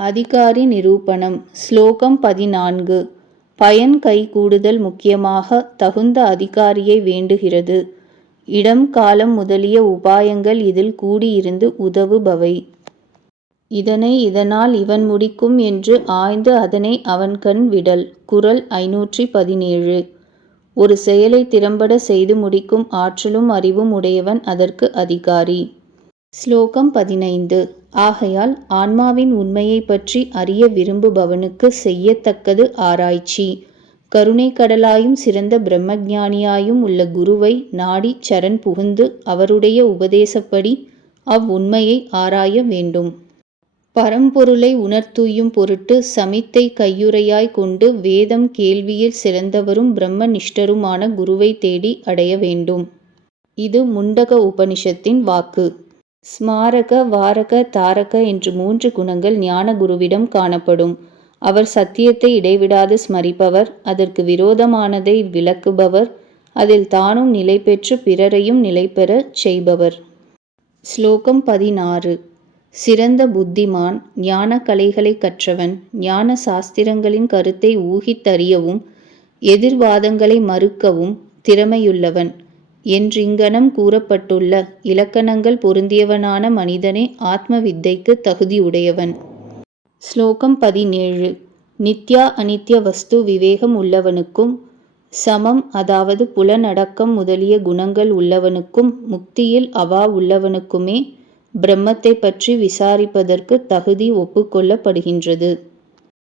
அதிகாரி நிரூபணம். ஸ்லோகம் 14. பயன் கைகூடுதல் முக்கியமாக தகுந்த அதிகாரியை வேண்டுகிறது. இடம் காலம் முதலிய உபாயங்கள் இதில் கூடியிருந்து உதவுபவை. இதனை இதனால் இவன் முடிக்கும் என்று ஆய்ந்து அதனை அவன்கண் விடல். குறள் 517. ஒரு செயலை திறம்பட செய்து முடிக்கும் ஆற்றலும் அறிவும் உடையவன் அதற்கு அதிகாரி. ஸ்லோகம் 15. ஆகையால் ஆன்மாவின் உண்மையைப் பற்றி அறிய விரும்புபவனுக்கு செய்யத்தக்கது ஆராய்ச்சி. கருணைக் கடலாயும் சிறந்த பிரம்மஞானியாயும் உள்ள குருவை நாடி சரண் புகுந்து அவருடைய உபதேசப்படி அவ்வுண்மையை ஆராய வேண்டும். பரம்பொருளை உணர்த்துய்யும் பொருட்டு சமித்தை கையுறையாய் கொண்டு வேதம் கேள்வியில் சிறந்தவரும் பிரம்ம நிஷ்டருமான குருவை தேடி அடைய வேண்டும். இது முண்டக உபனிஷத்தின் வாக்கு. ஸ்மாரக, வாரக, தாரக என்று 3 குணங்கள் ஞான குருவிடம் காணப்படும். அவர் சத்தியத்தை இடைவிடாது ஸ்மரிப்பவர், அதற்கு விரோதமானதை விலக்குபவர், அதில் தானும் நிலை பெற்று பிறரையும் நிலை பெறச் செய்பவர். ஸ்லோகம் 16. சிறந்த புத்திமான் ஞான கலைகளை கற்றவன், ஞான சாஸ்திரங்களின் கருத்தை ஊகித்தறியவும் எதிர்வாதங்களை மறுக்கவும் திறமையுள்ளவன் என்றிங்கனம் கூறப்பட்டுள்ள இலக்கணங்கள் பொருந்தியவனான மனிதனே ஆத்ம வித்தைக்கு தகுதியுடையவன். ஸ்லோகம் 17. நித்யா அனித்ய வஸ்து விவேகம் உள்ளவனுக்கும் சமம், அதாவது புலனடக்கம் முதலிய குணங்கள் உள்ளவனுக்கும் முக்தியில் அவா உள்ளவனுக்குமே பிரம்மத்தை பற்றி விசாரிப்பதற்கு தகுதி ஒப்புக்கொள்ளப்படுகின்றது.